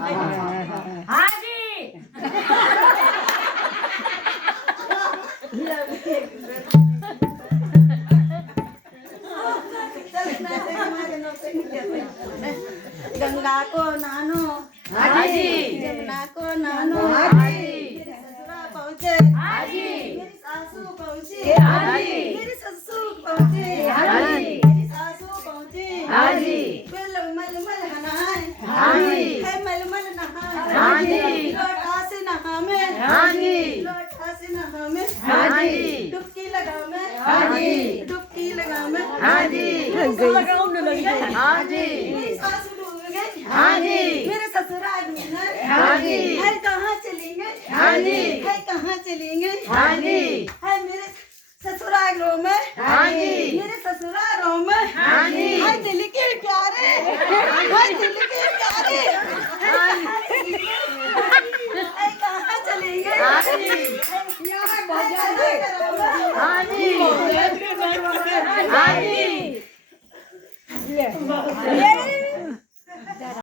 हाँ जी। गंगा को नानो, हाँ जी। यमुना को नानो, हाँ जी। मेरे ससुरा पहुँचे, हाँ जी। मेरी सासू पहुँची, हाँ जी। मेरी ससुर पहुँची, हाँ जी। मेरी सासू पहुँची, हाँ जी। फिर मलमल नहाए, हाँ जी। है मलमल नहाए, हाँ जी। लोटा से नहा में, हाँ जी। लोटा से नहा में, हाँ जी। डुबकी लगा में, हाँ जी। डुबकी लगा में, हाँ जी। हाँ जी। मेरी सासू डूब गई, हाँ जी। मेरे ससुराल में हाँ जी। है कहाँ चली गई, हाँ जी। है कहाँ चली गई, हाँ जी। है मेरे ससुरालों में, हाँ जी। मेरे ससुरालों में, हाँ जी। है दिल के प्यारे, है दिल के प्यारे, है कहाँ चली गई, हाँ जी। हाँ जी। हाँ जी।